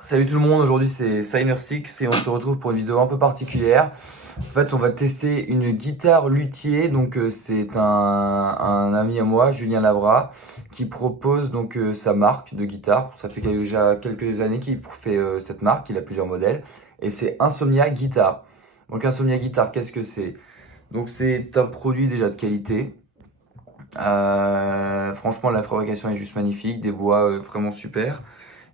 Salut tout le monde, aujourd'hui c'est Signer6 et on se retrouve pour une vidéo un peu particulière. En fait, on va tester une guitare luthier. Donc c'est un ami à moi, Julien Labra, qui propose donc sa marque de guitare. Ça fait déjà quelques années qu'il fait cette marque, il a plusieurs modèles. Et c'est Insomnia Guitar. Donc Insomnia Guitar, qu'est-ce que c'est? Donc c'est un produit déjà de qualité. Franchement, la fabrication est juste magnifique, des bois vraiment super.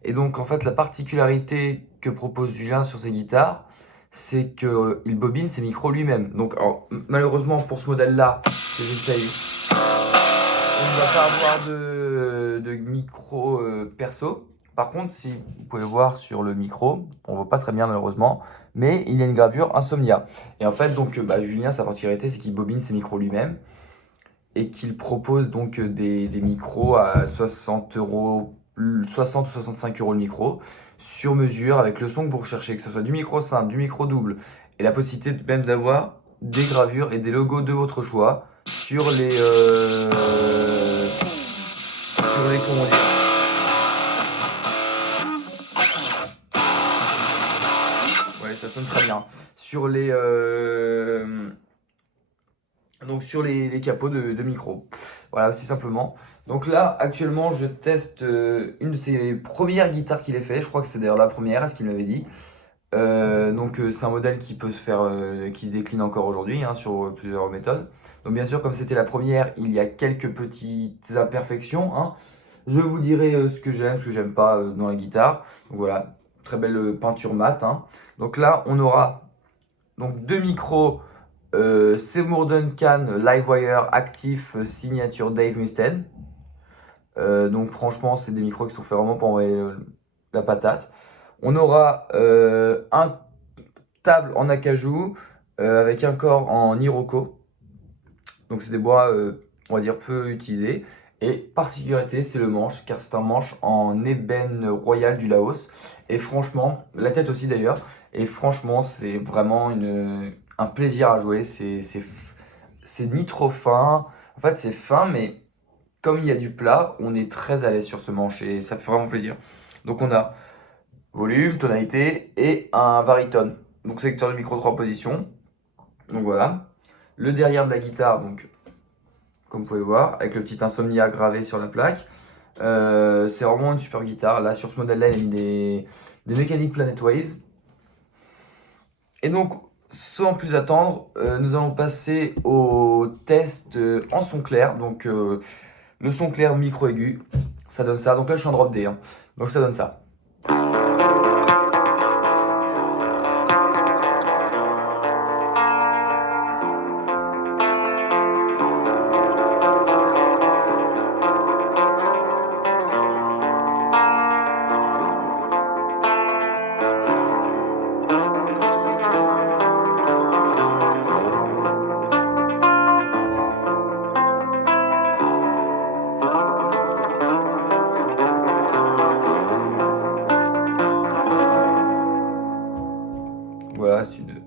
Et donc, en fait, la particularité que propose Julien sur ses guitares, c'est qu'il bobine ses micros lui-même. Donc, alors, malheureusement, pour ce modèle-là, que j'essaye, on ne va pas avoir de micro perso. Par contre, si vous pouvez voir sur le micro, on voit pas très bien malheureusement, mais il y a une gravure Insomnia. Et en fait, donc, Julien, sa particularité, c'est qu'il bobine ses micros lui-même et qu'il propose donc des micros à 60 euros, 60 ou 65 euros le micro, sur mesure, avec le son que vous recherchez, que ce soit du micro simple, du micro double, et la possibilité même d'avoir des gravures et des logos de votre choix sur les comment dire. Ouais, ça sonne très bien. Sur les capots de micro. Voilà, aussi simplement. Donc là, actuellement, je teste une de ses premières guitares qu'il ait fait. Je crois que c'est d'ailleurs la première, à ce qu'il m'avait dit. C'est un modèle qui peut se faire, qui se décline encore aujourd'hui hein, sur plusieurs méthodes. Donc bien sûr, comme c'était la première, il y a quelques petites imperfections, hein. Je vous dirai ce que j'aime pas dans la guitare. Donc voilà, très belle peinture mat, hein. Donc là, on aura donc deux micros Seymour Duncan Livewire Actif signature Dave Mustaine. Donc franchement, c'est des micros qui sont faits vraiment pour envoyer la patate. On aura un table en acajou avec un corps en iroko. Donc c'est des bois, on va dire, peu utilisés. Et particularité, c'est le manche, car c'est un manche en ébène royal du Laos. Et franchement, la tête aussi d'ailleurs. Et franchement, c'est vraiment un plaisir à jouer. C'est ni trop fin. En fait, c'est fin, mais comme il y a du plat, on est très à l'aise sur ce manche et ça fait vraiment plaisir. Donc on a volume, tonalité et un baryton. Donc sélecteur de micro 3 positions. Donc voilà. Le derrière de la guitare, donc comme vous pouvez voir, avec le petit Insomnia gravé sur la plaque. C'est vraiment une super guitare. Là sur ce modèle-là, il a mis des mécaniques Planet Ways. Et donc, sans plus attendre, nous allons passer au test en son clair. Donc le son clair micro aigu, ça donne ça. Donc là je suis en drop D, hein. Donc ça donne ça. Voilà, c'est une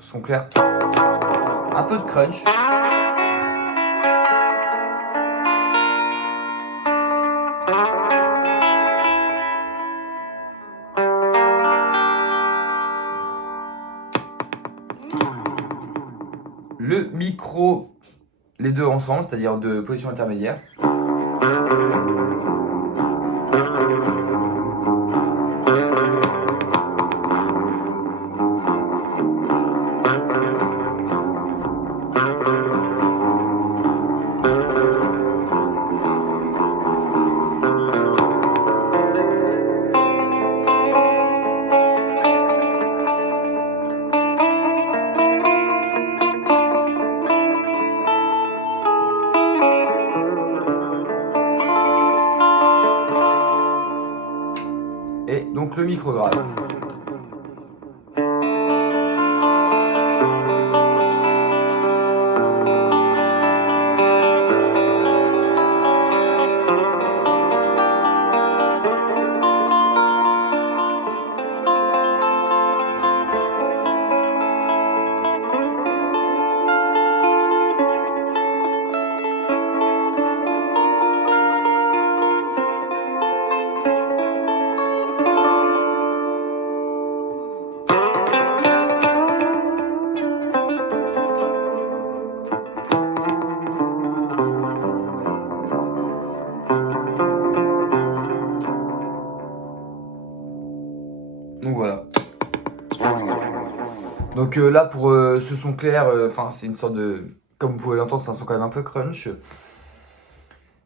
son clair. Un peu de crunch. Le micro, les deux ensemble, c'est-à-dire de position intermédiaire. Et donc le micro grave. Donc voilà. Donc là pour ce son clair, enfin c'est une sorte de... Comme vous pouvez l'entendre, c'est un son quand même un peu crunch.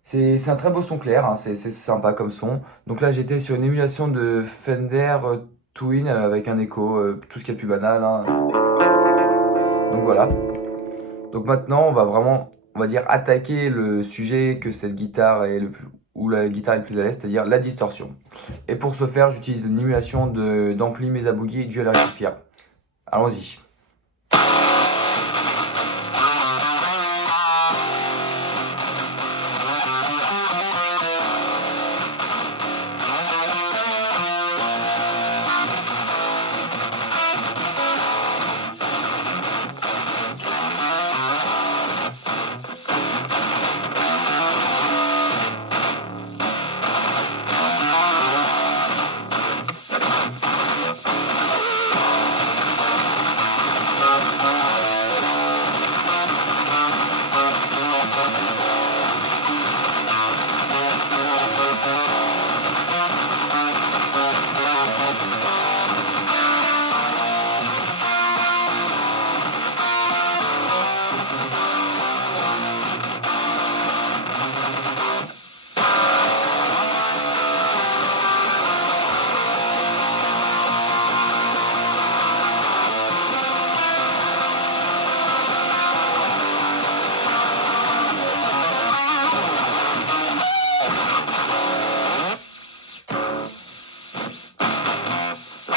C'est un très beau son clair, hein, c'est sympa comme son. Donc là j'étais sur une émulation de Fender Twin avec un écho, tout ce qui est le plus banal, hein. Donc voilà. Donc maintenant on va vraiment, on va dire, attaquer le sujet que cette guitare est le plus, où la guitare est le plus à l'aise, c'est-à-dire la distorsion. Et pour ce faire j'utilise une émulation d'ampli Mesa Boogie Dual Rectifier. Allons-y.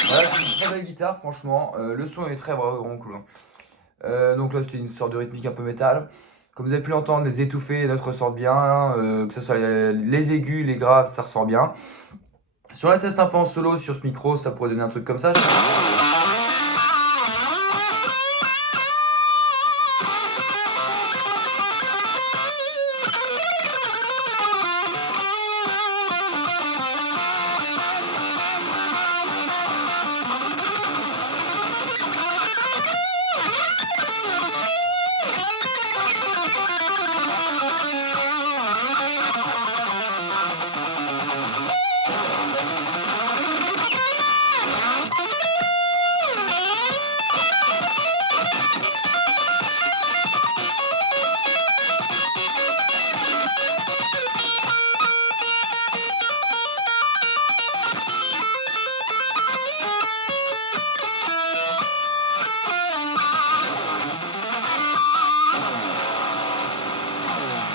Voilà, c'est une très belle guitare, franchement. Le son est très vraiment cool, hein. Donc là, c'était une sorte de rythmique un peu métal. Comme vous avez pu l'entendre, les étouffés, les notes ressortent bien, hein, que ce soit les aigus, les graves, ça ressort bien. Si on la teste un peu en solo sur ce micro, ça pourrait donner un truc comme ça.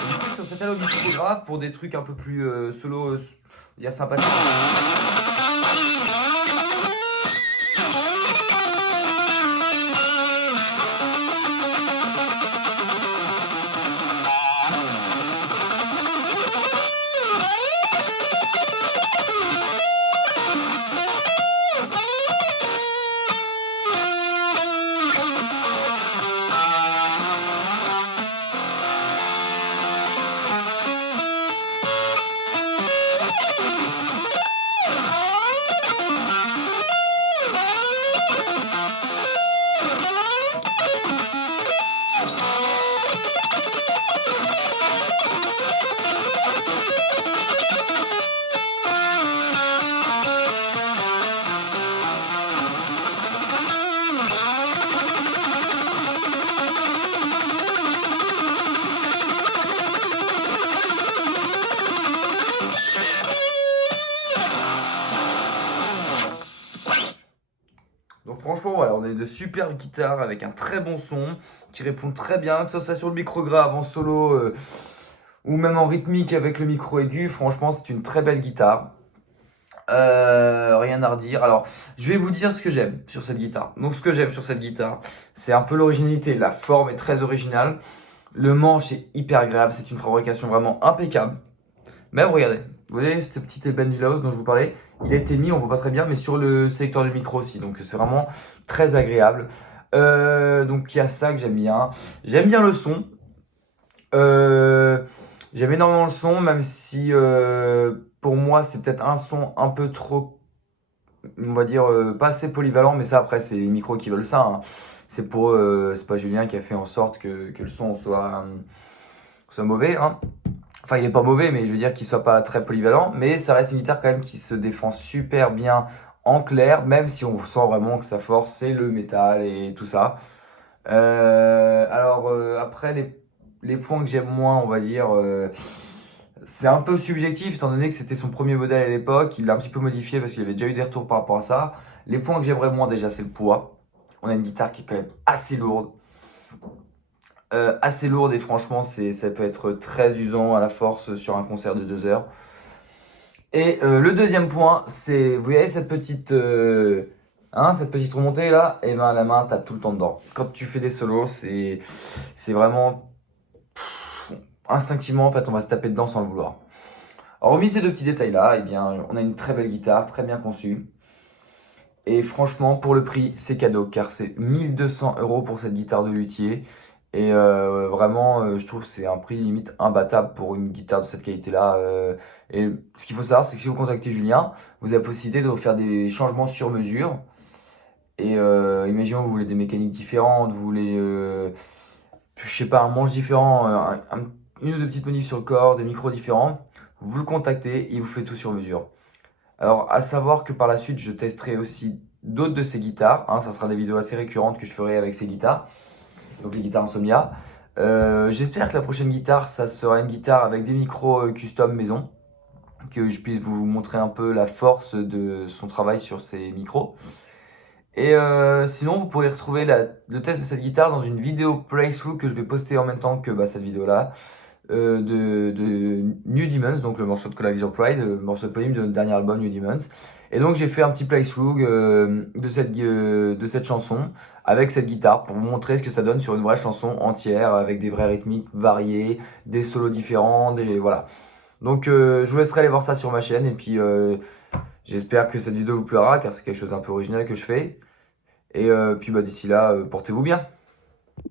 Du coup, sur cet album grave pour des trucs un peu plus solo, dire sympathiques. Donc franchement, voilà, on a de super guitares avec un très bon son qui répond très bien, que ce soit sur le micro grave, en solo ou même en rythmique avec le micro aigu. Franchement, c'est une très belle guitare. Rien à redire. Alors, je vais vous dire ce que j'aime sur cette guitare. Donc, ce que j'aime sur cette guitare, c'est un peu l'originalité. La forme est très originale. Le manche est hyper agréable. C'est une fabrication vraiment impeccable. Même, regardez, vous voyez ce petit ébène du Laos dont je vous parlais, il a été mis, on voit pas très bien, mais sur le sélecteur du micro aussi. Donc c'est vraiment très agréable. Donc il y a ça que j'aime bien. J'aime bien le son. J'aime énormément le son, même si pour moi c'est peut-être un son un peu trop, on va dire, pas assez polyvalent, mais ça après c'est les micros qui veulent ça, hein. C'est pas Julien qui a fait en sorte que le son soit mauvais, hein. Enfin, il est pas mauvais, mais je veux dire qu'il soit pas très polyvalent. Mais ça reste une guitare quand même qui se défend super bien en clair, même si on sent vraiment que sa force, c'est le métal et tout ça. Après, les points que j'aime moins, on va dire, c'est un peu subjectif, étant donné que c'était son premier modèle à l'époque. Il l'a un petit peu modifié parce qu'il avait déjà eu des retours par rapport à ça. Les points que j'aimerais moins, déjà, c'est le poids. On a une guitare qui est quand même assez lourde. Assez lourde et franchement, ça peut être très usant à la force sur un concert de 2 heures. Et le deuxième point, c'est, vous voyez cette petite remontée là, et ben la main tape tout le temps dedans. Quand tu fais des solos, c'est vraiment instinctivement en fait, on va se taper dedans sans le vouloir. Alors, hormis ces deux petits détails là, eh bien, on a une très belle guitare, très bien conçue. Et franchement, pour le prix, c'est cadeau, car c'est 1 200 € pour cette guitare de luthier. Et vraiment, je trouve que c'est un prix limite imbattable pour une guitare de cette qualité-là. Et ce qu'il faut savoir, c'est que si vous contactez Julien, vous avez la possibilité de faire des changements sur mesure. Et imaginons que vous voulez des mécaniques différentes, vous voulez, je sais pas, un manche différent, une ou deux petites modifs sur le corps, des micros différents. Vous le contactez, il vous fait tout sur mesure. Alors, à savoir que par la suite, je testerai aussi d'autres de ces guitares. Hein, ça sera des vidéos assez récurrentes que je ferai avec ces guitares. Donc les guitares Insomnia. J'espère que la prochaine guitare, ça sera une guitare avec des micros custom maison. Que je puisse vous montrer un peu la force de son travail sur ces micros. Et sinon, vous pourrez retrouver le test de cette guitare dans une vidéo playthrough que je vais poster en même temps que cette vidéo-là. De New Demons, donc le morceau de Collide Your Pride, le morceau éponyme de notre dernier album New Demons. Et donc j'ai fait un petit playthrough de cette chanson avec cette guitare pour vous montrer ce que ça donne sur une vraie chanson entière avec des vrais rythmiques variés, des solos différents, voilà. Donc je vous laisserai aller voir ça sur ma chaîne et puis j'espère que cette vidéo vous plaira car c'est quelque chose d'un peu original que je fais. Et puis d'ici là, portez-vous bien.